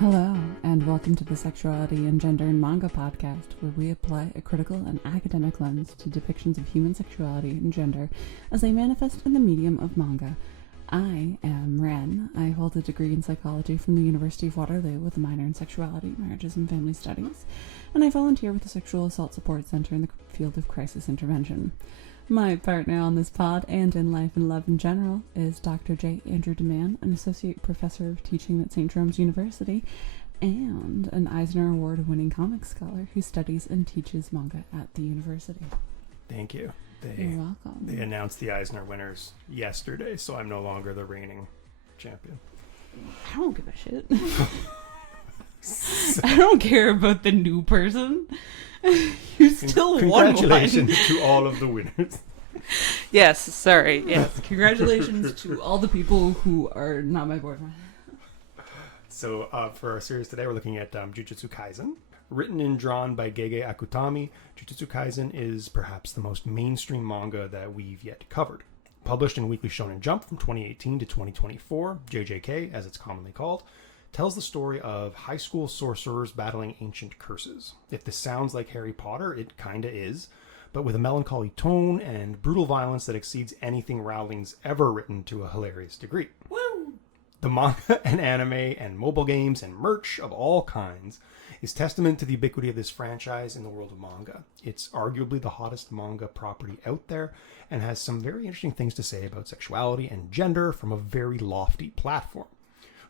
Hello, and welcome to the Sexuality and Gender in Manga podcast, where we apply a critical and academic lens to depictions of human sexuality and gender as they manifest in the medium of manga. I am Ren. I hold a degree in psychology from the University of Waterloo with a minor in sexuality, marriages, and family studies, and I volunteer with the Sexual Assault Support Center in the field of crisis intervention. My partner on this pod and in life and love in general is Dr. J. Andrew DeMann, an associate professor of teaching at St. Jerome's University and an Eisner Award-winning comics scholar who studies and teaches manga at the university. Thank you. You're welcome. They announced the Eisner winners yesterday, so I'm no longer the reigning champion. I don't give a shit. I don't care about the new person. You still won one. Congratulations to all of the winners. Yes, sorry. Yes, congratulations to all the people who are not my boyfriend. So for our series today, we're looking at Jujutsu Kaisen. Written and drawn by Gege Akutami, Jujutsu Kaisen is perhaps the most mainstream manga that we've yet covered. Published in Weekly Shonen Jump from 2018 to 2024, JJK, as it's commonly called, tells the story of high school sorcerers battling ancient curses. If this sounds like Harry Potter, it kinda is, but with a melancholy tone and brutal violence that exceeds anything Rowling's ever written to a hilarious degree. Woo! The manga and anime and mobile games and merch of all kinds is testament to the ubiquity of this franchise in the world of manga. It's arguably the hottest manga property out there and has some very interesting things to say about sexuality and gender from a very lofty platform.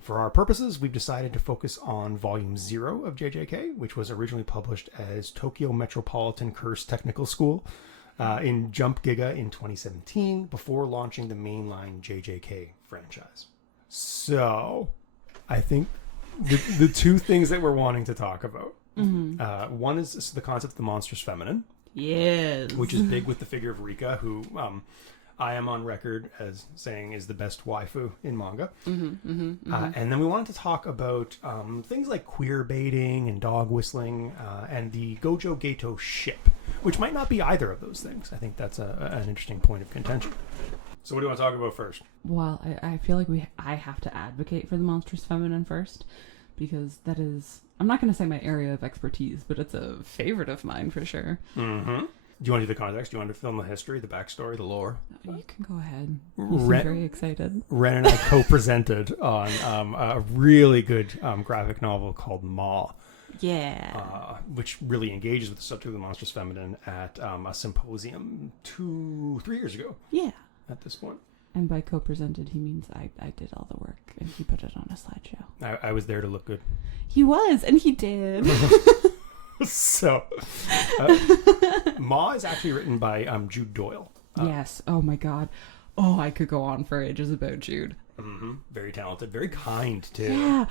For our purposes, we've decided to focus on Volume 0 of JJK, which was originally published as Tokyo Metropolitan Curse Technical School in Jump Giga in 2017, before launching the mainline JJK franchise. So, I think the two things that we're wanting to talk about. One is the concept of the monstrous feminine. Yes. Which is big with the figure of Rika, who I am on record as saying is the best waifu in manga. And then we wanted to talk about things like queer baiting and dog whistling and the Gojo Gato ship, which might not be either of those things. I think that's an interesting point of contention. So what do you want to talk about first? Well, I feel like I have to advocate for the monstrous feminine first, because that is, I'm not going to say my area of expertise, but it's a favorite of mine for sure. Do you want to do the context? Do you want to film the history, the backstory, the lore? You can go ahead. You seem very excited. Ren and I co-presented on a really good graphic novel called Ma. Yeah. Which really engages with the subject of the monstrous feminine at a symposium 2-3 years ago. Yeah. At this point. And by co-presented, he means I did all the work and he put it on a slideshow. I was there to look good. He was, and he did. So, Ma is actually written by Jude Doyle. Yes. Oh my God. Oh, I could go on for ages about Jude. Very talented, very kind too. Yeah.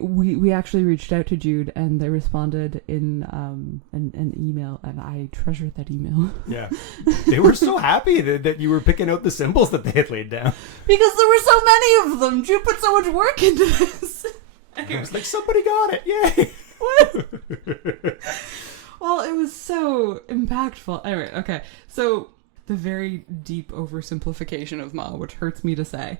We actually reached out to Jude and they responded in an email, and I treasured that email. Yeah. They were so happy that you were picking out the symbols that they had laid down. Because there were so many of them. Jude put so much work into this. I was like, somebody got it. Yay. What? Well, it was so impactful. Anyway, okay. So the very deep oversimplification of Ma, which hurts me to say,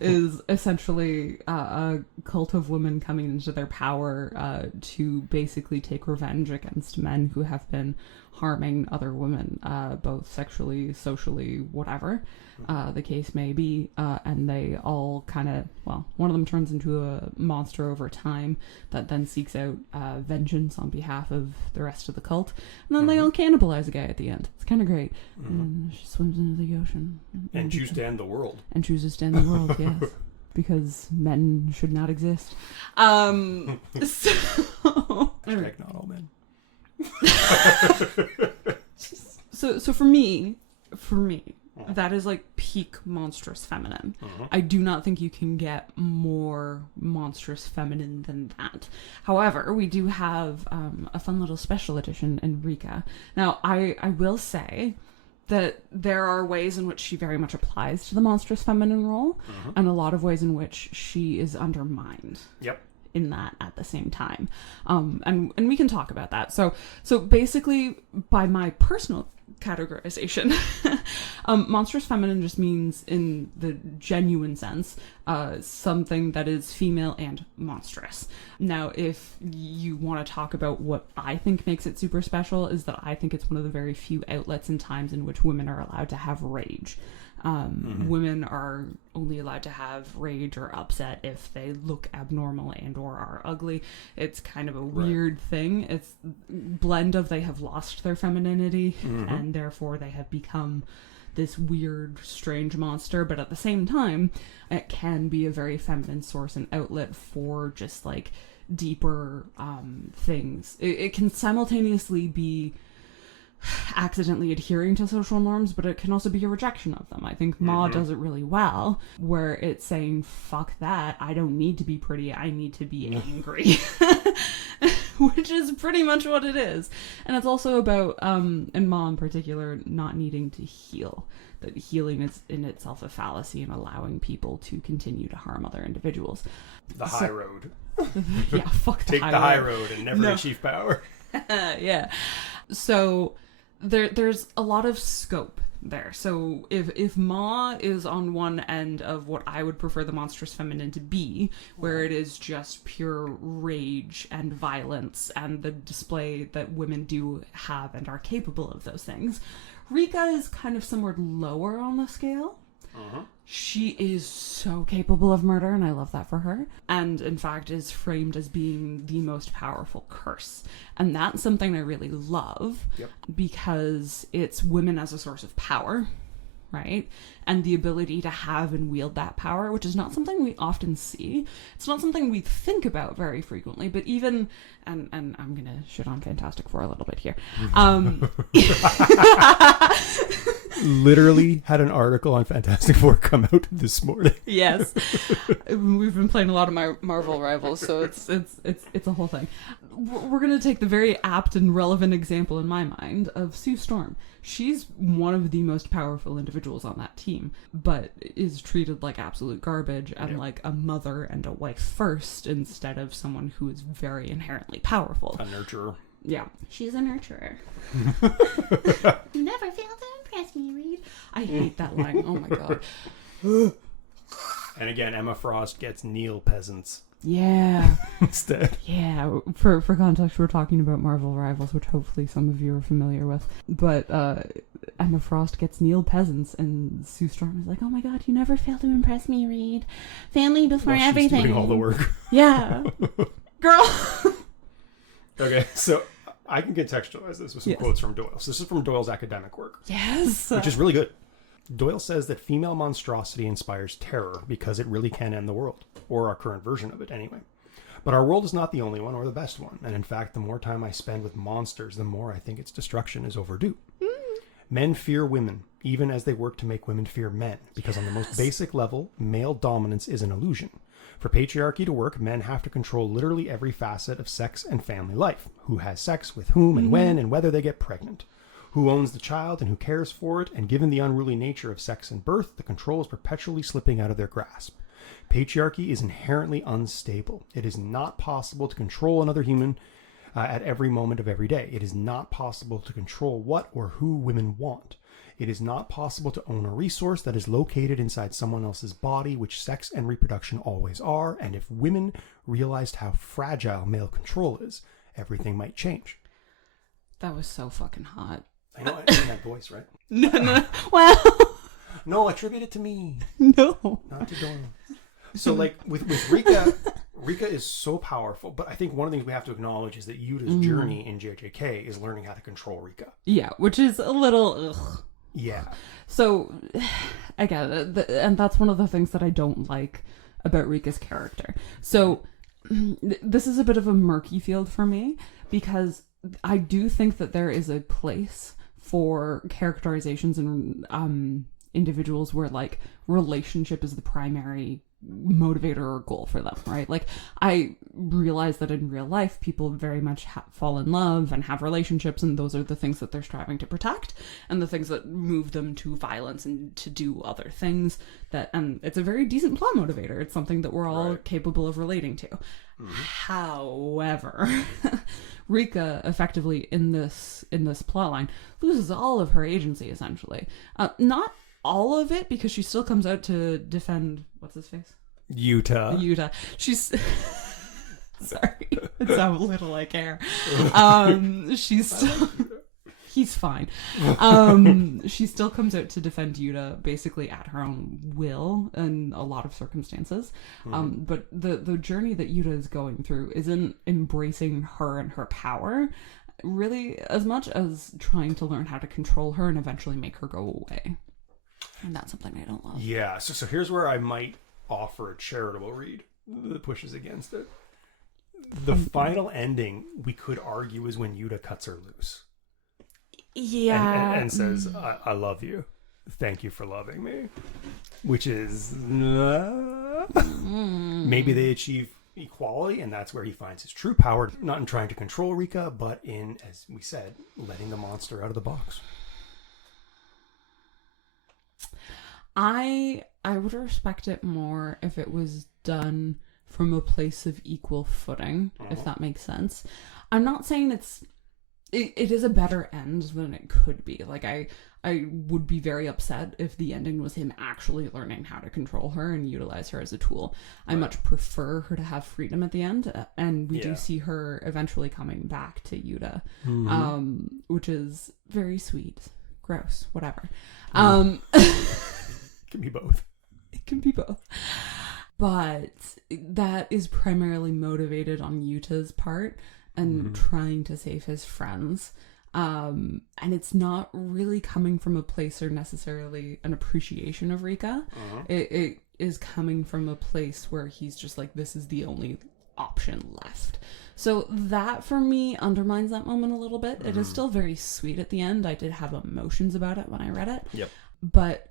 is essentially a cult of women coming into their power to basically take revenge against men who have been harming other women, both sexually, socially, whatever the case may be. And they all kind of, well, one of them turns into a monster over time that then seeks out vengeance on behalf of the rest of the cult. And then they all cannibalize a guy at the end. It's kind of great. And she swims into the ocean. And chooses to end the world. And chooses to end the world, yes. Because men should not exist. So... Hashtag not all men. So for me, that is like peak monstrous feminine. I do not think you can get more monstrous feminine than that. However, we do have a fun little special edition in Rika. Now, I will say that there are ways in which she very much applies to the monstrous feminine role, and a lot of ways in which she is undermined. Yep. In that at the same time. And we can talk about that. So basically, by my personal categorization. Monstrous feminine just means, in the genuine sense, something that is female and monstrous. Now, if you want to talk about what I think makes it super special, is that I think it's one of the very few outlets and times in which women are allowed to have rage. Women are only allowed to have rage or upset if they look abnormal and or are ugly. It's kind of a weird thing. It's blend of they have lost their femininity and therefore they have become this weird, strange monster, but at the same time, it can be a very feminine source and outlet for just like deeper things. It can simultaneously be accidentally adhering to social norms, but it can also be a rejection of them. I think Ma does it really well, where it's saying, fuck that, I don't need to be pretty, I need to be angry. Which is pretty much what it is. And it's also about, and Ma in particular, not needing to heal. That healing is in itself a fallacy and allowing people to continue to harm other individuals. The high road. Yeah, fuck the Take high the high road. road and never achieve power. Yeah. So there's a lot of scope there. So if Ma is on one end of what I would prefer the monstrous feminine to be, where it is just pure rage and violence and the display that women do have and are capable of those things, Rika is kind of somewhere lower on the scale. She is so capable of murder, and I love that for her. And in fact is framed as being the most powerful curse. And that's something I really love because it's women as a source of power, right? And the ability to have and wield that power, which is not something we often see. It's not something we think about very frequently, but even, and I'm going to shit on Fantastic Four a little bit here. Literally had an article on Fantastic Four come out this morning. Yes. We've been playing a lot of my Marvel rivals, so it's a whole thing. We're going to take the very apt and relevant example in my mind of Sue Storm. She's one of the most powerful individuals on that team, but is treated like absolute garbage and like a mother and a wife first instead of someone who is very inherently powerful. A nurturer. Yeah. She's a nurturer. You never fail to impress me, Reed. I hate that line. Oh my god. And again, Emma Frost gets Neil peasants. Yeah. Instead. Yeah. For context, we're talking about Marvel Rivals, which hopefully some of you are familiar with. But Emma Frost gets Neil peasants, and Sue Storm is like, "Oh my god, you never fail to impress me, Reed. Family before everything." She's doing all the work. Yeah. Girl. Okay, so I can contextualize this with some quotes from Doyle. So this is from Doyle's academic work. Yes. Which is really good. Doyle says that female monstrosity inspires terror because it really can end the world, or our current version of it anyway. But our world is not the only one or the best one, and in fact, the more time I spend with monsters, the more I think its destruction is overdue. Men fear women, even as they work to make women fear men, because on the most basic level, male dominance is an illusion. For patriarchy to work, men have to control literally every facet of sex and family life. Who has sex with whom and when, and whether they get pregnant. Who owns the child and who cares for it, and given the unruly nature of sex and birth, the control is perpetually slipping out of their grasp. Patriarchy is inherently unstable. It is not possible to control another human at every moment of every day. It is not possible to control what or who women want. It is not possible to own a resource that is located inside someone else's body, which sex and reproduction always are, and if women realized how fragile male control is, everything might change. That was so fucking hot. I know, I didn't have voice, right? No. Well. No, attribute it to me. No. Not to Doyle. So, like, with Rika, Rika is so powerful, but I think one of the things we have to acknowledge is that Yuta's journey in JJK is learning how to control Rika. Yeah, which is a little... Ugh. Yeah. So, again, and that's one of the things that I don't like about Rika's character. So, this is a bit of a murky field for me, because I do think that there is a place for characterizations and individuals where, like, relationship is the primary motivator or goal for them, right? Like, I realize that in real life, people very much fall in love and have relationships, and those are the things that they're striving to protect, and the things that move them to violence and to do other things that, and it's a very decent plot motivator. It's something that we're all capable of relating to. However, Rika effectively in this plotline loses all of her agency essentially. Not all of it, because she still comes out to defend what's his face? Yuta. She's sorry, it's how little I care. She's still he's fine. She still comes out to defend Yuta basically at her own will in a lot of circumstances. But the journey that Yuta is going through isn't embracing her and her power really as much as trying to learn how to control her and eventually make her go away. And that's something I don't love. Yeah, so here's where I might offer a charitable read that pushes against it. The final ending, we could argue, is when Yuta cuts her loose. Yeah. And says, I love you. Thank you for loving me. Which is... maybe they achieve equality, and that's where he finds his true power, not in trying to control Rika, but in, as we said, letting the monster out of the box. I would respect it more if it was done from a place of equal footing, if that makes sense. I'm not saying it is a better end than it could be. Like, I would be very upset if the ending was him actually learning how to control her and utilize her as a tool. I much prefer her to have freedom at the end, and we do see her eventually coming back to Yuta, which is very sweet. Gross, whatever. It can be both. It can be both. But that is primarily motivated on Yuta's part and trying to save his friends. And it's not really coming from a place or necessarily an appreciation of Rika. It is coming from a place where he's just like, this is the only option left. So that for me undermines that moment a little bit. It is still very sweet at the end. I did have emotions about it when I read it. Yep. But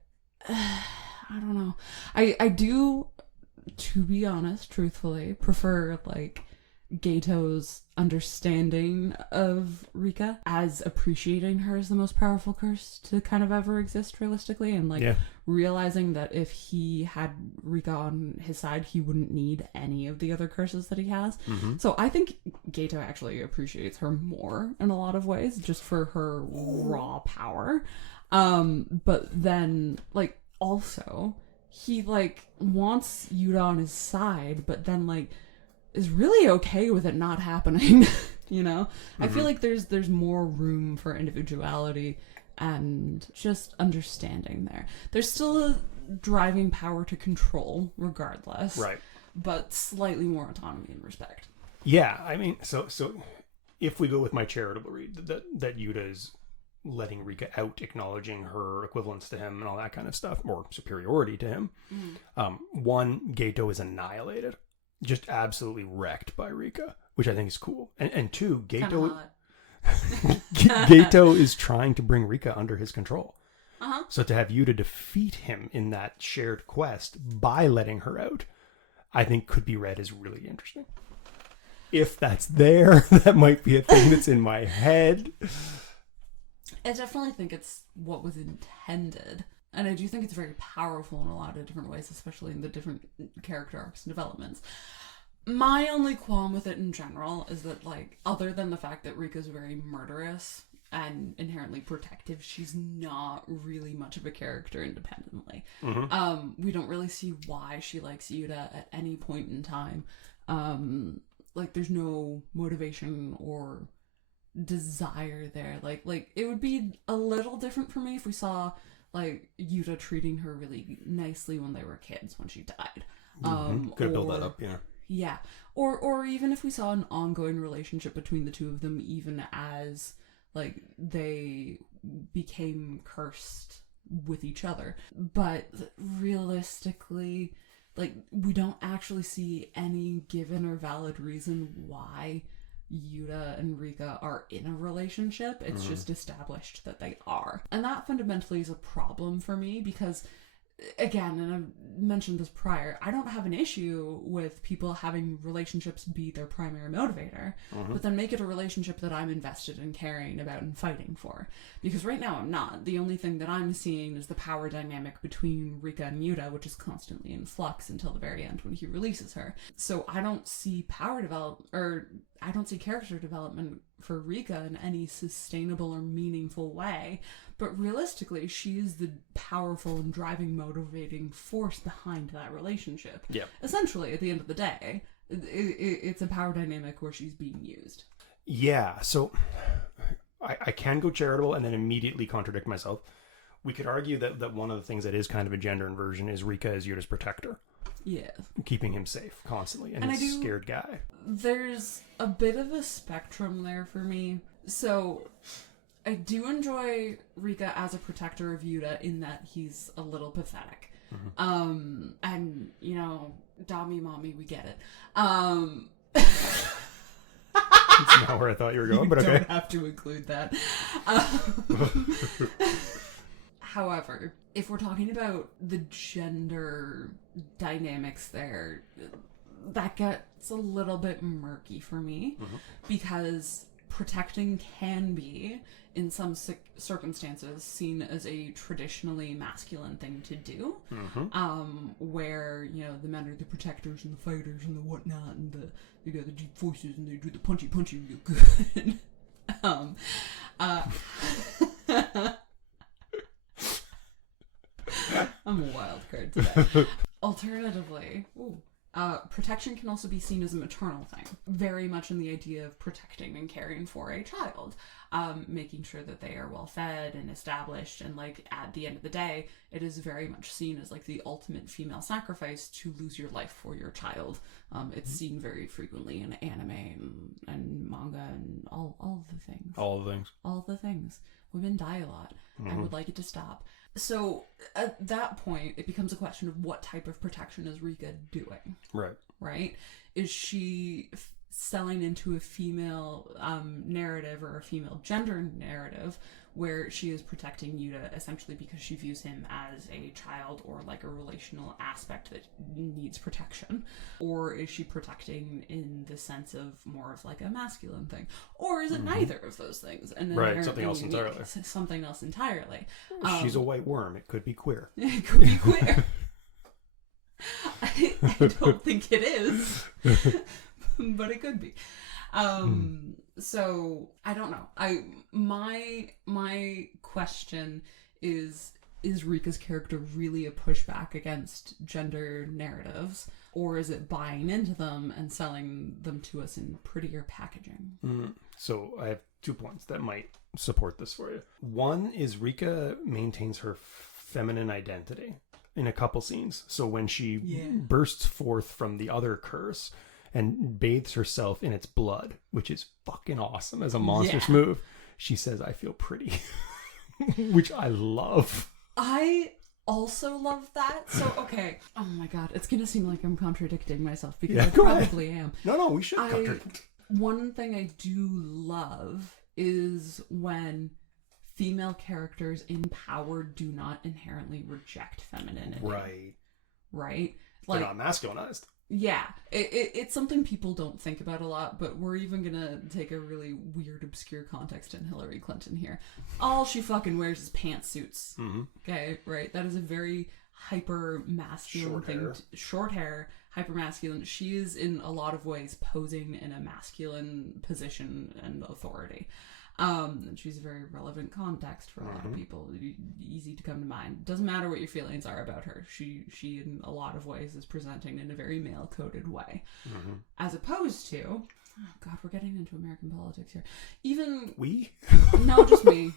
I don't know. I do, to be honest, truthfully, prefer like Gato's understanding of Rika as appreciating her as the most powerful curse to kind of ever exist realistically, and like realizing that if he had Rika on his side, he wouldn't need any of the other curses that he has. So I think Gato actually appreciates her more in a lot of ways, just for her raw power. But then like also he like wants Yuta on his side, but then like is really okay with it not happening. You know, I feel like there's more room for individuality and just understanding there. There's still a driving power to control regardless, right? But slightly more autonomy and respect. Yeah, I mean, so if we go with my charitable read, that Yuta is letting Rika out, acknowledging her equivalence to him and all that kind of stuff, or superiority to him. One, Gato is annihilated, just absolutely wrecked by Rika, which I think is cool. And two, Gato is trying to bring Rika under his control. So to have Yuta defeat him in that shared quest by letting her out, I think could be read as really interesting. If that's there, that might be a thing that's in my head. I definitely think it's what was intended. And I do think it's very powerful in a lot of different ways, especially in the different character arcs and developments. My only qualm with it in general is that, like, other than the fact that Rika's very murderous and inherently protective, she's not really much of a character independently. We don't really see why she likes Yuta at any point in time. Like, there's no motivation or desire there. Like it would be a little different for me if we saw like Yuta treating her really nicely when they were kids, when she died. Could build that up, yeah, or even if we saw an ongoing relationship between the two of them, even as like they became cursed with each other. But realistically, like, we don't actually see any given or valid reason why Yuta and Rika are in a relationship. It's just established that they are. And that fundamentally is a problem for me because, again, and I've mentioned this prior, I don't have an issue with people having relationships be their primary motivator, but then make it a relationship that I'm invested in caring about and fighting for. Because right now I'm not. The only thing that I'm seeing is the power dynamic between Rika and Yuta, which is constantly in flux until the very end when he releases her. So I don't see power develop, or I don't see character development for Rika in any sustainable or meaningful way. But realistically, she is the powerful and driving, motivating force behind that relationship. Yeah. Essentially, at the end of the day, it's a power dynamic where she's being used. Yeah, so I can go charitable and then immediately contradict myself. We could argue that one of the things that is kind of a gender inversion is Rika as Yuta's protector. Yeah. Keeping him safe constantly. And he's a scared guy. There's a bit of a spectrum there for me. So I do enjoy Rika as a protector of Yuta in that he's a little pathetic. Mm-hmm. And, you know, Dami Mommy, we get it. It's not where I thought you were going, but okay. You don't have to include that. However, if we're talking about the gender dynamics there, that gets a little bit murky for me, because protecting can be, in some circumstances, seen as a traditionally masculine thing to do, where, you know, the men are the protectors and the fighters and the whatnot, and they got the deep voices and they do the punchy real good. I'm a wild card today. Alternatively, protection can also be seen as a maternal thing, very much in the idea of protecting and caring for a child, making sure that they are well fed and established, and like at the end of the day, it is very much seen as like the ultimate female sacrifice to lose your life for your child. It's seen very frequently in anime and manga and all the things. All the things. All the things. Women die a lot. I would like it to stop. So at that point, it becomes a question of what type of protection is Rika doing? Right? Is she selling into a female narrative or a female gender narrative where she is protecting Yuta essentially because she views him as a child or like a relational aspect that needs protection? Or is she protecting in the sense of more of like a masculine thing? Or is it neither of those things? And then something else entirely. Something else entirely. She's a white worm. It could be queer. It could be queer. I don't think it is. But it could be. So I don't know. My question is Rika's character really a pushback against gender narratives, or is it buying into them and selling them to us in prettier packaging? So I have 2 points that might support this for you. One is Rika maintains her feminine identity in a couple scenes. So when she bursts forth from the other curse and bathes herself in its blood, which is fucking awesome as a monstrous move, she says, "I feel pretty," which I love. I also love that. So, okay. Oh my god, it's gonna seem like I'm contradicting myself because I probably am. No, we should contradict. One thing I do love is when female characters in power do not inherently reject femininity. Right? Like, they're not masculinized. Yeah, it's something people don't think about a lot, but we're even gonna take a really weird, obscure context in Hillary Clinton here. All she fucking wears is pantsuits. Okay, right? That is a very hyper masculine thing. Short hair, hyper masculine. She is in a lot of ways posing in a masculine position and authority. And she's a very relevant context for a lot of people. Easy to come to mind. Doesn't matter what your feelings are about her. She in a lot of ways is presenting in a very male-coded way. As opposed to, oh god, we're getting into American politics here. Even no, just me.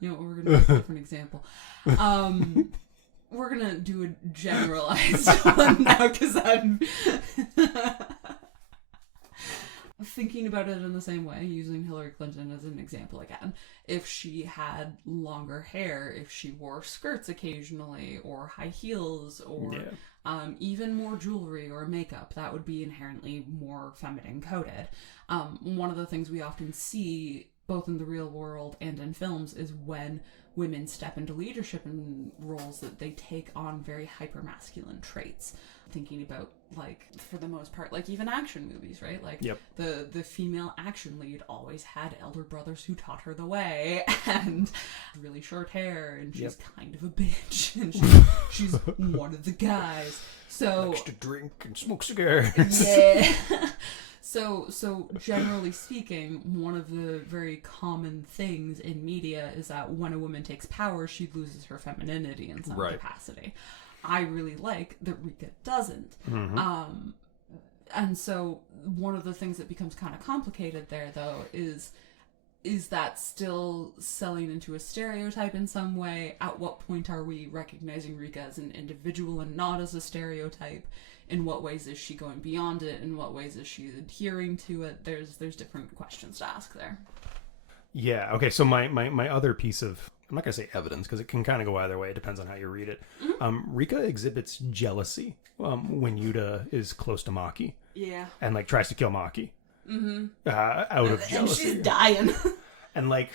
You know, we're gonna use a different example. We're gonna do a generalized one now because I'm thinking about it in the same way, using Hillary Clinton as an example again. If she had longer hair, if she wore skirts occasionally, or high heels, or even more jewelry or makeup, that would be inherently more feminine coded. One of the things we often see, both in the real world and in films, is when women step into leadership in roles that they take on very hyper-masculine traits. Thinking about like, for the most part, like even action movies, right? Like Yep. the female action lead always had elder brothers who taught her the way, and really short hair, and she's kind of a bitch, and she's one of the guys. So likes to drink and smoke cigars. Yeah. So generally speaking, one of the very common things in media is that when a woman takes power, she loses her femininity in some capacity. I really like that Rika doesn't. Mm-hmm. And so one of the things that becomes kind of complicated there, though, is that still selling into a stereotype in some way? At what point are we recognizing Rika as an individual and not as a stereotype? In what ways is she going beyond it? In what ways is she adhering to it? There's different questions to ask there. Yeah, okay, so my other piece of, I'm not going to say evidence, because it can kind of go either way. It depends on how you read it. Mm-hmm. Rika exhibits jealousy when Yuta is close to Maki. Yeah. And, like, tries to kill Maki. Mm-hmm. Out of jealousy. And she's dying. And, like,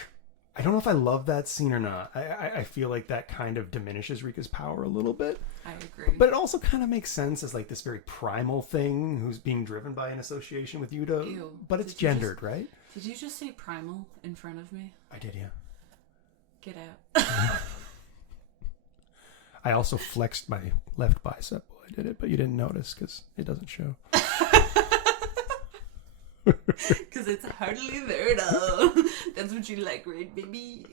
I don't know if I love that scene or not. I feel like that kind of diminishes Rika's power a little bit. I agree. But it also kind of makes sense as, like, this very primal thing who's being driven by an association with Yuta. Ew. But it's gendered, right? Did you just say primal in front of me? I did, yeah. Get out. I also flexed my left bicep while I did it, but you didn't notice because it doesn't show. Because it's hardly there at all. That's what you like, right, baby?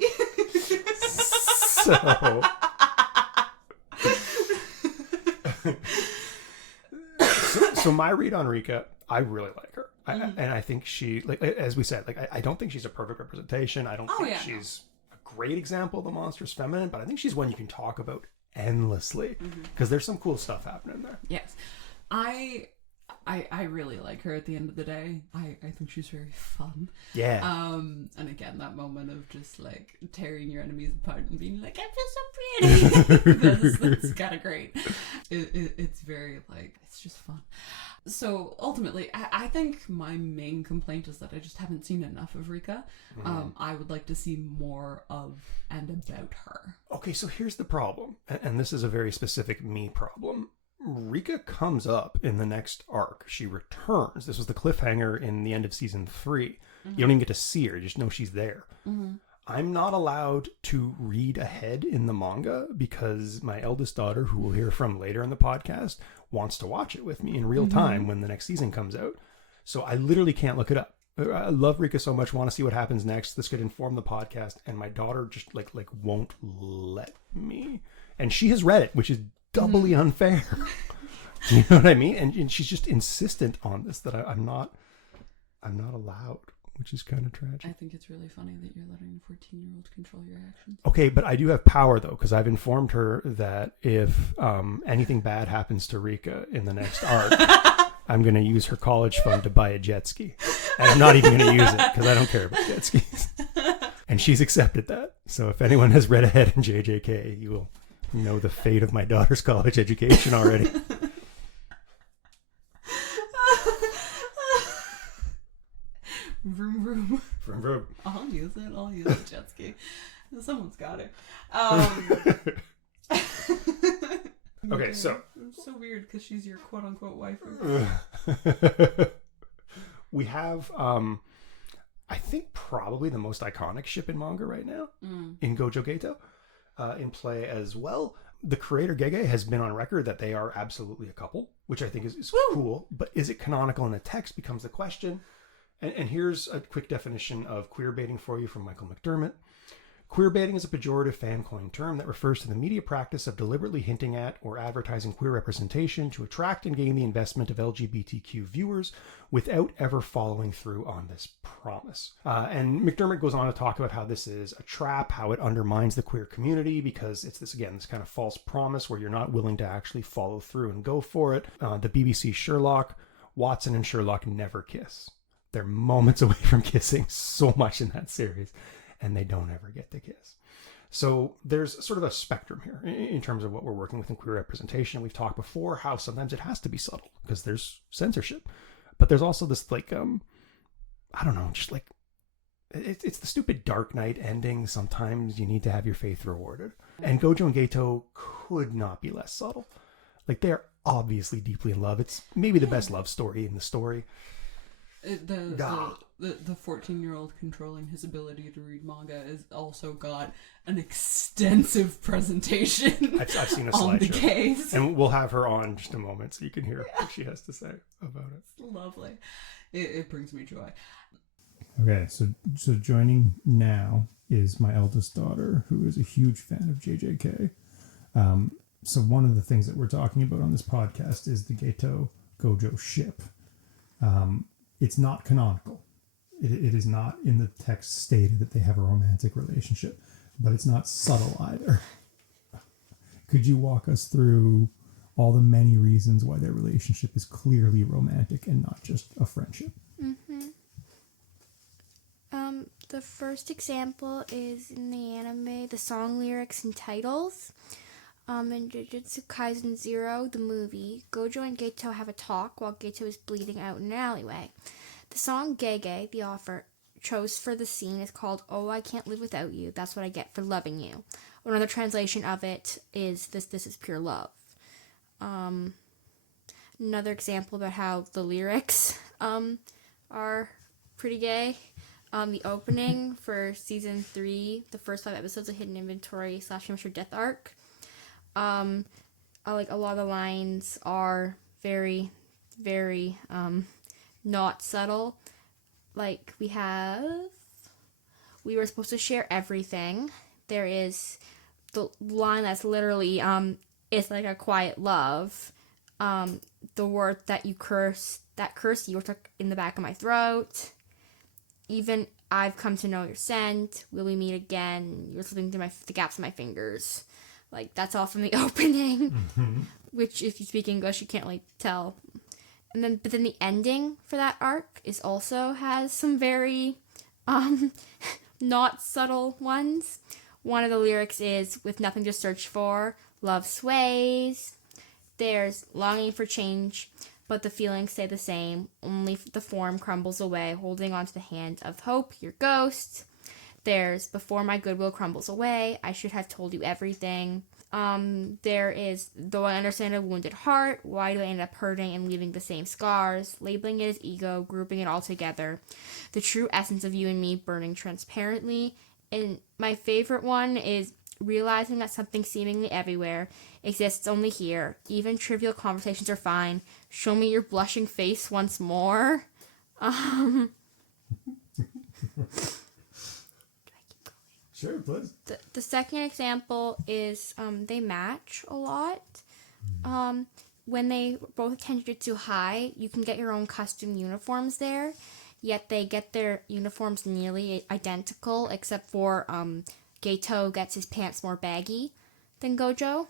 So my read on Rika, I really like her. And I think she, like, as we said, like, I don't think she's a perfect representation. I don't think she's a great example of the monstrous feminine, but I think she's one you can talk about endlessly because there's some cool stuff happening there. Yes. I really like her at the end of the day. I think she's very fun. Yeah. And again, that moment of just like tearing your enemies apart and being like, I feel so pretty. that's kind of great. It's very like, it's just fun. So ultimately, I think my main complaint is that I just haven't seen enough of Rika. I would like to see more of and about her. Okay, so here's the problem. And this is a very specific me problem. Rika comes up in the next arc. She returns. This was the cliffhanger in the end of season 3. You don't even get to see her. You just know she's there. I'm not allowed to read ahead in the manga because my eldest daughter, who we'll hear from later in the podcast, wants to watch it with me in real time when the next season comes out. So I literally can't look it up. I love Rika so much, want to see what happens next. This could inform the podcast, and my daughter just like won't let me. And she has read it, which is doubly unfair. Do you know what I mean? And she's just insistent on this that I'm not allowed, which is kind of tragic. I think it's really funny that you're letting a 14-year-old control your actions. Okay, but I do have power though, because I've informed her that if anything bad happens to Rika in the next arc, I'm going to use her college fund to buy a jet ski. And I'm not even going to use it because I don't care about jet skis. And she's accepted that. So if anyone has read ahead in JJK, you will know the fate of my daughter's college education already. Vroom, vroom. Vroom, vroom. I'll use it, jet ski. Someone's got it. Okay, so. It's so weird because she's your quote-unquote wife. We have, I think, probably the most iconic ship in manga right now, in Gojo Geto, in play as well. The creator, Gege, has been on record that they are absolutely a couple, which I think is cool. But is it canonical in the text becomes the question. And here's a quick definition of queer baiting for you from Michael McDermott. Queer baiting is a pejorative fan-coined term that refers to the media practice of deliberately hinting at or advertising queer representation to attract and gain the investment of LGBTQ viewers without ever following through on this promise. And McDermott goes on to talk about how this is a trap, how it undermines the queer community because it's this kind of false promise where you're not willing to actually follow through and go for it. The BBC Sherlock, Watson and Sherlock never kiss. They're moments away from kissing so much in that series, and they don't ever get to kiss. So there's sort of a spectrum here in terms of what we're working with in queer representation. We've talked before how sometimes it has to be subtle because there's censorship. But there's also this, like, I don't know, just like, it's the stupid Dark Knight ending. Sometimes you need to have your faith rewarded. And Gojo and Geto could not be less subtle. Like, they're obviously deeply in love. It's maybe the best love story in the story. The 14-year-old controlling his ability to read manga has also got an extensive presentation. I've seen a on the slideshow, case, and we'll have her on in just a moment so you can hear what she has to say about it. It's lovely. It brings me joy. Okay, so joining now is my eldest daughter, who is a huge fan of JJK. So one of the things that we're talking about on this podcast is the Geto Gojo ship. It's not canonical. It is not in the text stated that they have a romantic relationship, but it's not subtle either. Could you walk us through all the many reasons why their relationship is clearly romantic and not just a friendship? Mm-hmm. The first example is in the anime, the song lyrics and titles. In Jujutsu Kaisen 0, the movie, Gojo and Geto have a talk while Geto is bleeding out in an alleyway. The song Gege, the author chose for the scene, is called Oh, I Can't Live Without You, That's What I Get for Loving You. Another translation of it is This is Pure Love. Another example about how the lyrics are pretty gay. The opening for season 3, the first 5 episodes of Hidden Inventory / Premature Death arc. Like a lot of the lines are very, very not subtle. Like we were supposed to share everything. There is the line that's literally it's like a quiet love. The word that curse you took in the back of my throat. Even I've come to know your scent. Will we meet again? You're slipping through the gaps of my fingers. Like, that's all from the opening, which if you speak English, you can't really tell. But then the ending for that arc has some very, not subtle ones. One of the lyrics is, with nothing to search for, love sways. There's longing for change, but the feelings stay the same. Only the form crumbles away, holding onto the hand of hope, your ghost. There's before my goodwill crumbles away, I should have told you everything. There is, though I understand a wounded heart, why do I end up hurting and leaving the same scars? Labeling it as ego, grouping it all together. The true essence of you and me burning transparently. And my favorite one is realizing that something seemingly everywhere exists only here. Even trivial conversations are fine. Show me your blushing face once more. Sure, please. The second example is they match a lot. When they both attend Jujutsu High, you can get your own custom uniforms there, yet they get their uniforms nearly identical, except for Geto gets his pants more baggy than Gojo.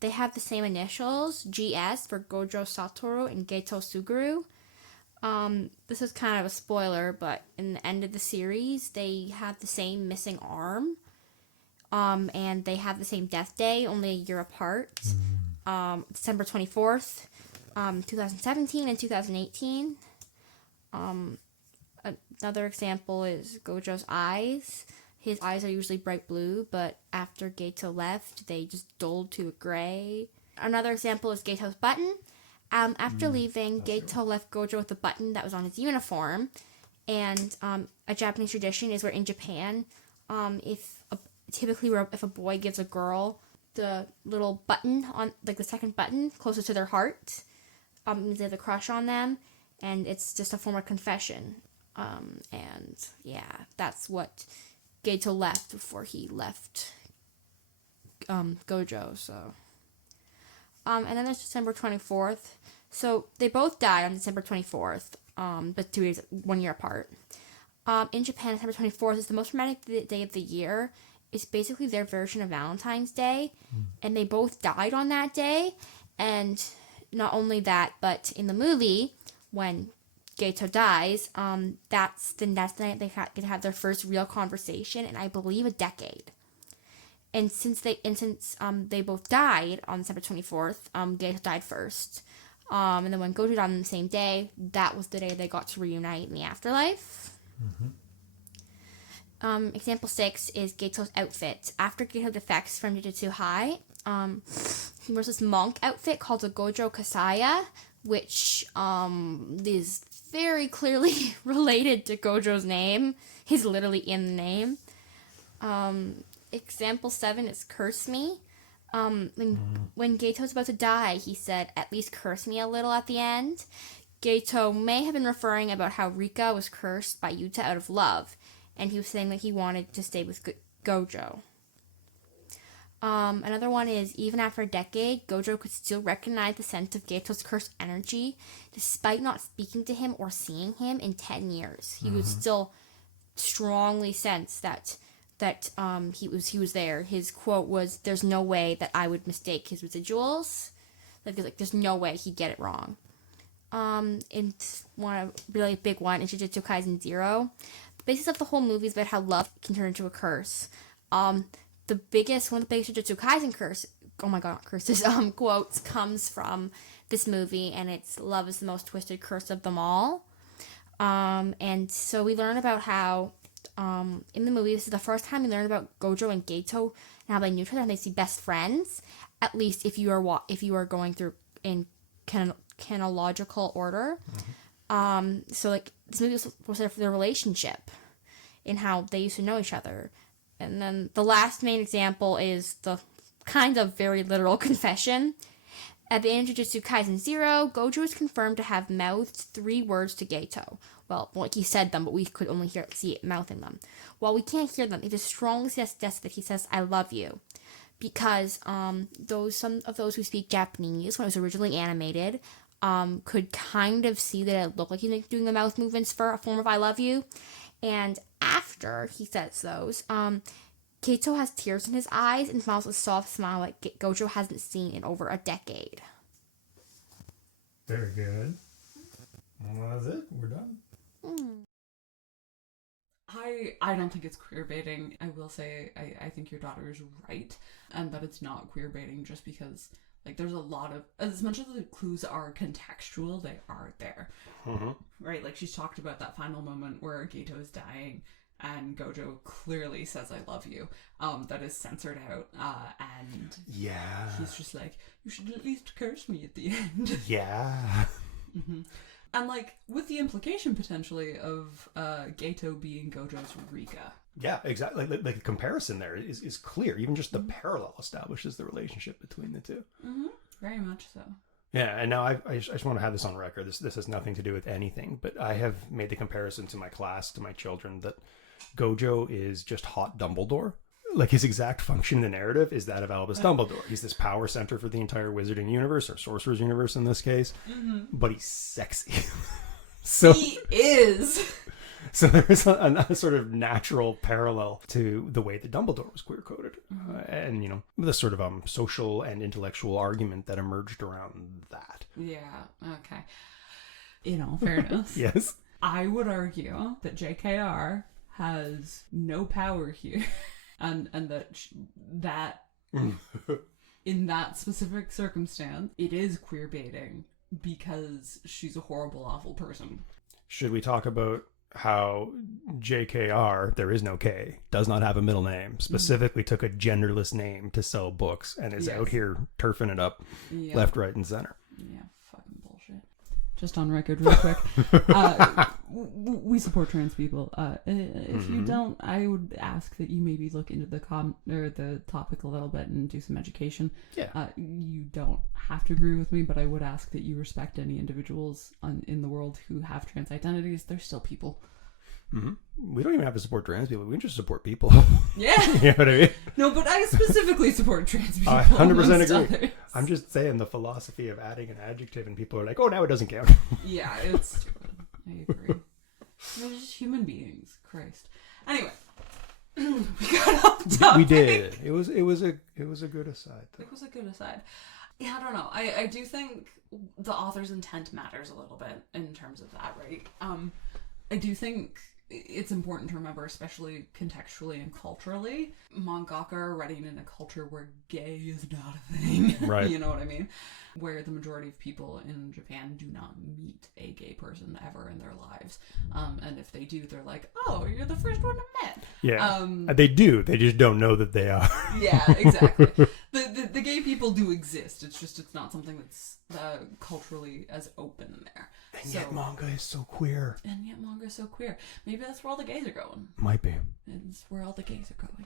They have the same initials, GS for Gojo Satoru and Geto Suguru. This is kind of a spoiler, but in the end of the series, they have the same missing arm, and they have the same death day, only a year apart, December 24th, 2017 and 2018. Another example is Gojo's eyes. His eyes are usually bright blue, but after Geto left, they just dulled to a gray. Another example is Geto's button. After leaving, Geto left Gojo with a button that was on his uniform, and a Japanese tradition is where in Japan, if a boy gives a girl the little button on, like the second button closer to their heart, means they have a crush on them, and it's just a form of confession. And yeah, that's what Geto left before he left Gojo. So. And then there's December 24th. So they both died on December 24th, but 1 year apart. In Japan, December 24th is the most romantic day of the year. It's basically their version of Valentine's Day, and they both died on that day. And not only that, but in the movie, when Geto dies, that's the next night they get to have their first real conversation in, I believe, a decade. And since they both died on December 24th, Geto died first. And then when Gojo died on the same day, that was the day they got to reunite in the afterlife. Example 6 is Geto's outfit. After Geto defects from Jujutsu High, wears this monk outfit called a Gojo Kasaya, which is very clearly related to Gojo's name. He's literally in the name. Example 7 is curse me. When Geito's about to die, he said, "At least curse me a little" at the end. Geito may have been referring about how Rika was cursed by Yuta out of love, and he was saying that he wanted to stay with Gojo. Another one is, even after a decade, Gojo could still recognize the sense of Geito's cursed energy, despite not speaking to him or seeing him in 10 years. He would still strongly sense that he was there. His quote was, "There's no way that I would mistake his residuals." Like there's no way he'd get it wrong. And one really big one in Jujutsu Kaisen 0. The basis of the whole movie is about how love can turn into a curse. One of the biggest Jujutsu Kaisen quotes comes from this movie, and it's "Love is the most twisted curse of them all." And so we learn about how, in the movie, this is the first time we learn about Gojo and Geito and how they knew each other and they see best friends. At least if you are going through in chronological order. So like this movie was there for their relationship and how they used to know each other. And then the last main example is the kind of very literal confession. At the end of Jujutsu Kaisen 0, Gojo is confirmed to have mouthed 3 words to Geito. Well, he said them, but we could only see it mouthing them. While we can't hear them, it is strongly suggested that he says, "I love you." Because some of those who speak Japanese, when it was originally animated, could kind of see that it looked like he's doing the mouth movements for a form of "I love you." And after he says those, Geito has tears in his eyes and smiles a soft smile like Gojo hasn't seen in over a decade. Very good. Well, that's it. We're done. I don't think it's queer baiting. I will say I think your daughter is right, and that it's not queer baiting just because like there's a lot of, as much as the clues are contextual, they are there. Right? Like she's talked about that final moment where Geito is dying and Gojo clearly says "I love you." That is censored out, and he's just like, "You should at least curse me at the end." And like with the implication potentially of Geito being Gojo's Rika. Yeah, exactly. Like a comparison there is clear. Even just the parallel establishes the relationship between the two. Very much so. Yeah, and now I just want to have this on record. This has nothing to do with anything, but I have made the comparison to my class, to my children, that Gojo is just hot Dumbledore. Like his exact function in the narrative is that of Albus Dumbledore. He's this power center for the entire wizarding universe, or sorcerer's universe in this case, but he's sexy. So he is. So there's a sort of natural parallel to the way that Dumbledore was queer-coded. And, you know, the sort of social and intellectual argument that emerged around that. Yeah, okay. In all fairness. Yes. I would argue that JKR has no power here. And that in that specific circumstance, it is queer baiting because she's a horrible, awful person. Should we talk about how JKR, there is no K, does not have a middle name, specifically took a genderless name to sell books and is out here turfing it up left, right, and center? Yeah, fucking bullshit. Just on record real quick. We support trans people. If you don't, I would ask that you maybe look into the topic a little bit and do some education. Yeah. You don't have to agree with me, but I would ask that you respect any individuals in the world who have trans identities. They're still people. We don't even have to support trans people. We can just support people. Yeah. You know what I mean? No, but I specifically support trans people. I 100% agree. Others. I'm just saying the philosophy of adding an adjective and people are like, oh, now it doesn't count. Yeah, it's stupid. I agree. They're just human beings. Christ. Anyway, we got off topic. We did. It was a good aside. Though. It was a good aside. Yeah, I don't know. I do think the author's intent matters a little bit in terms of that, right? I do think it's important to remember, especially contextually and culturally, mangaka are writing in a culture where gay is not a thing. Right. You know what I mean? Where the majority of people in Japan do not meet a gay person ever in their lives. And if they do, they're like, oh, you're the first one I met. Yeah. They do. They just don't know that they are. Yeah, exactly. The gay people do exist. It's just, it's not something that's culturally as open there. And yet manga is so queer. And yet manga is so queer. Maybe that's where all the gays are going. Might be. It's where all the gays are going.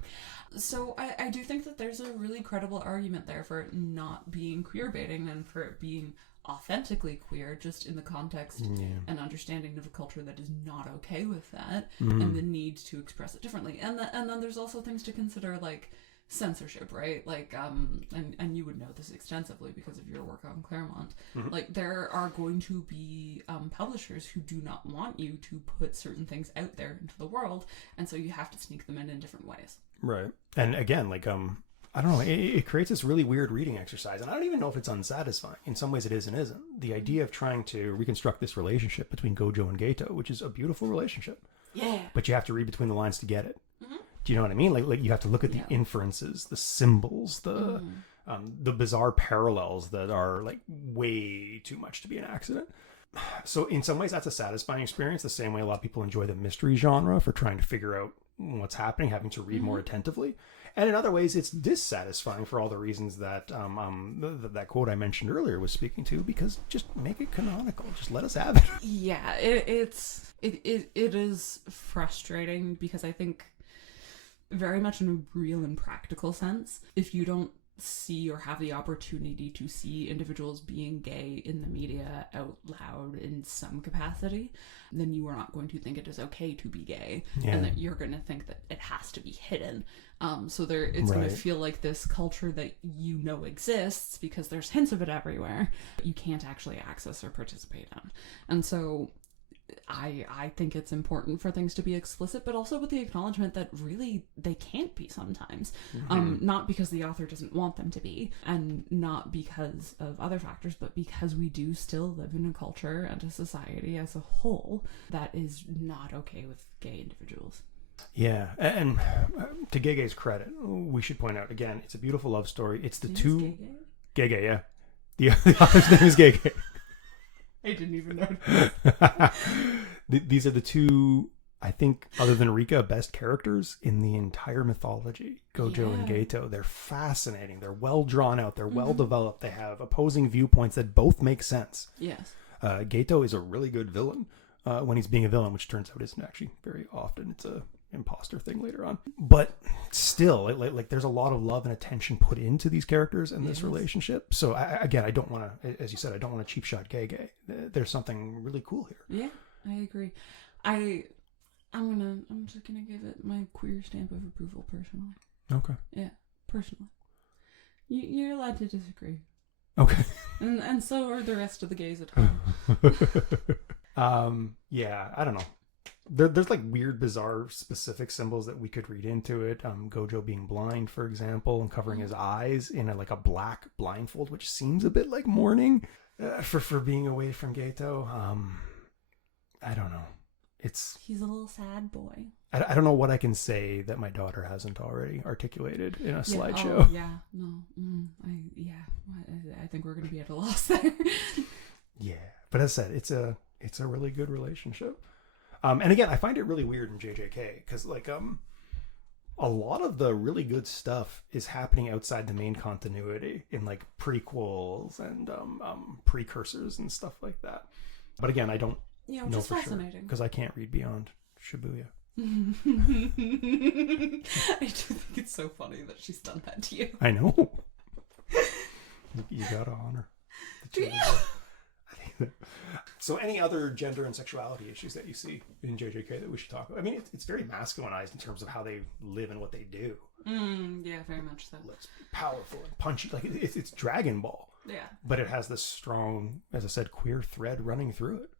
So I do think that there's a really credible argument there for it not being queer baiting and for it being authentically queer, just in the context and understanding of a culture that is not okay with that and the need to express it differently. And then there's also things to consider, like censorship, right? Like and you would know this extensively because of your work on Claremont. Like there are going to be publishers who do not want you to put certain things out there into the world, and so you have to sneak them in different ways. Right. And again, like I don't know, it creates this really weird reading exercise, and I don't even know if it's unsatisfying. In some ways it is and isn't. The idea of trying to reconstruct this relationship between Gojo and Geto, which is a beautiful relationship. Yeah. But you have to read between the lines to get it. Do you know what I mean? Like you have to look at the inferences, the symbols, the bizarre parallels that are like way too much to be an accident. So in some ways that's a satisfying experience, the same way a lot of people enjoy the mystery genre for trying to figure out what's happening, having to read more attentively. And in other ways it's dissatisfying for all the reasons that that quote I mentioned earlier was speaking to, because just make it canonical. Just let us have it. Yeah, it is frustrating because I think very much in a real and practical sense, if you don't see or have the opportunity to see individuals being gay in the media out loud in some capacity, then you are not going to think it is okay to be gay, and that you're going to think that it has to be hidden. So it's going to feel like this culture that you know exists because there's hints of it everywhere, but you can't actually access or participate in. And so I think it's important for things to be explicit, but also with the acknowledgement that really they can't be sometimes. Not because the author doesn't want them to be, and not because of other factors, but because we do still live in a culture and a society as a whole that is not okay with gay individuals. Yeah, and to Gege's credit, we should point out again, it's a beautiful love story. It's the two Gege, yeah. The author's name is Gege. I didn't even notice. These are the two, I think, other than Rika, best characters in the entire mythology. Gojo and Geto. They're fascinating. They're well drawn out. They're well developed. They have opposing viewpoints that both make sense. Yes. Geto is a really good villain when he's being a villain, which turns out isn't actually very often. It's a imposter thing later on. But still, like there's a lot of love and attention put into these characters and this relationship. So I don't want to, as you said, I don't want to cheap shot Gege. There's something really cool here. Yeah, I agree. I'm just gonna give it my queer stamp of approval personally. Okay. Yeah, personally. You're allowed to disagree. Okay. And so are the rest of the gays at home. Yeah, I don't know. There's like weird, bizarre, specific symbols that we could read into it. Gojo being blind, for example, and covering his eyes in a black blindfold, which seems a bit like mourning for being away from Geto. I don't know. He's a little sad boy. I don't know what I can say that my daughter hasn't already articulated in a slideshow. Oh, yeah, no, I think we're gonna be at a loss there. Yeah, but as I said, it's a really good relationship. And again, I find it really weird in JJK because a lot of the really good stuff is happening outside the main continuity in like prequels and precursors and stuff like that. But again, I don't which know is for fascinating because I can't read beyond Shibuya. I do think it's so funny that she's done that to you. I know. You gotta honor. Do you? So any other gender and sexuality issues that you see in JJK that we should talk about? I mean, it's very masculinized in terms of how they live and what they do. Yeah, very much so. It's powerful and punchy. Like it's Dragon Ball. Yeah. But it has this strong, as I said, queer thread running through it.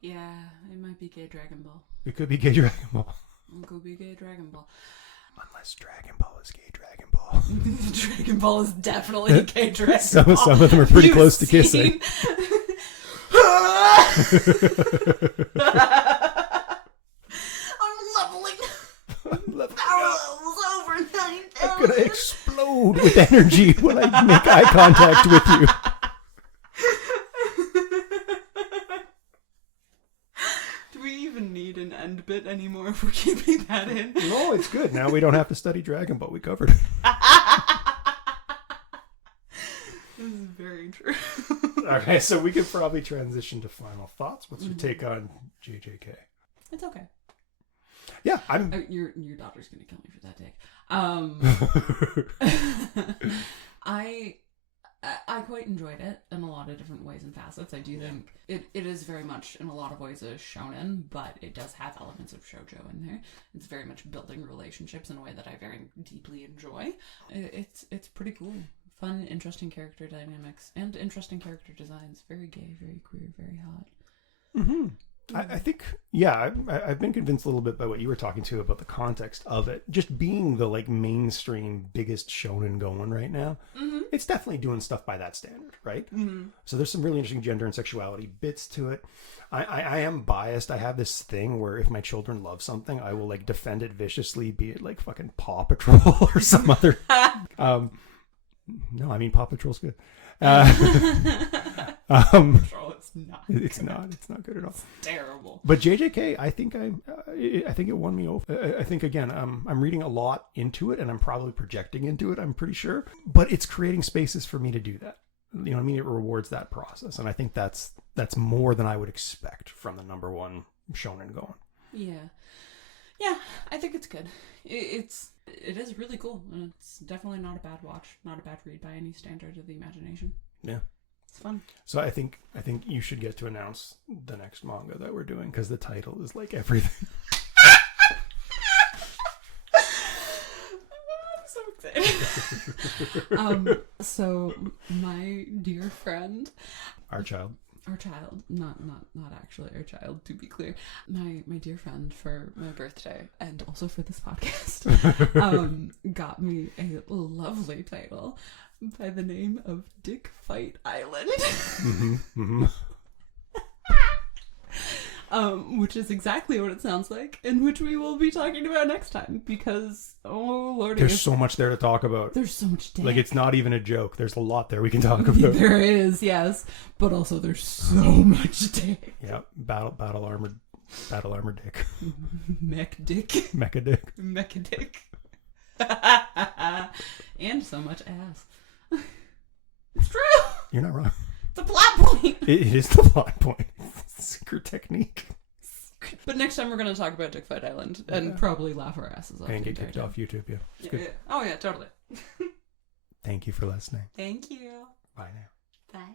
Yeah, it might be gay Dragon Ball. It could be gay Dragon Ball. It could be gay Dragon Ball. Unless Dragon Ball is gay Dragon Ball. Dragon Ball is definitely gay Dragon Ball. Some of them are pretty close to kissing. over 9,000. I'm gonna explode with energy when I make eye contact with you. Do we even need an end bit anymore if we're keeping that in? No, it's good. Now we don't have to study Dragon Ball. We covered it. This is very true. Okay, so we could probably transition to final thoughts. What's your take on JJK? It's okay. Yeah, I'm. Your daughter's gonna kill me for that take. I quite enjoyed it in a lot of different ways and facets. I do think it is very much in a lot of ways a shonen, but it does have elements of shoujo in there. It's very much building relationships in a way that I very deeply enjoy. It's pretty cool. Fun, interesting character dynamics and interesting character designs. Very gay, very queer, very hot. Mm-hmm. I think, yeah, I've been convinced a little bit by what you were talking to about the context of it. Just being the like mainstream biggest shonen going right now, it's definitely doing stuff by that standard, right? Mm-hmm. So there's some really interesting gender and sexuality bits to it. I am biased. I have this thing where if my children love something, I will like defend it viciously, be it like fucking Paw Patrol or some other. No, I mean Paw Patrol's good. It's not good at all. It's terrible. But JJK, I think it won me over. I think again, I'm reading a lot into it, and I'm probably projecting into it. I'm pretty sure, but it's creating spaces for me to do that. You know what I mean? It rewards that process, and I think that's more than I would expect from the number one shonen going. Yeah, I think it's good. It is really cool, and it's definitely not a bad watch, not a bad read by any standard of the imagination. Yeah. It's fun. So I think you should get to announce the next manga that we're doing, because the title is like everything. I'm so excited. So my dear friend, Our child, not actually our child, to be clear, my dear friend for my birthday and also for this podcast, got me a lovely title by the name of Dick Fight Island. Which is exactly what it sounds like, and which we will be talking about next time, because, oh lordy, there's so much there to talk about. There's so much dick. Like, it's not even a joke. There's a lot there we can talk about. There is, yes, but also there's so much dick. Yeah, battle armored dick. Mech dick. Mecha dick. Mecha dick. And so much ass. It's true. You're not wrong. It's a plot point. It is the plot point. Secret technique. But next time we're going to talk about Dick Fight Island and probably laugh our asses off. And get kicked off YouTube, yeah. It's good. Yeah. Oh, yeah, totally. Thank you for listening. Thank you. Bye now. Bye.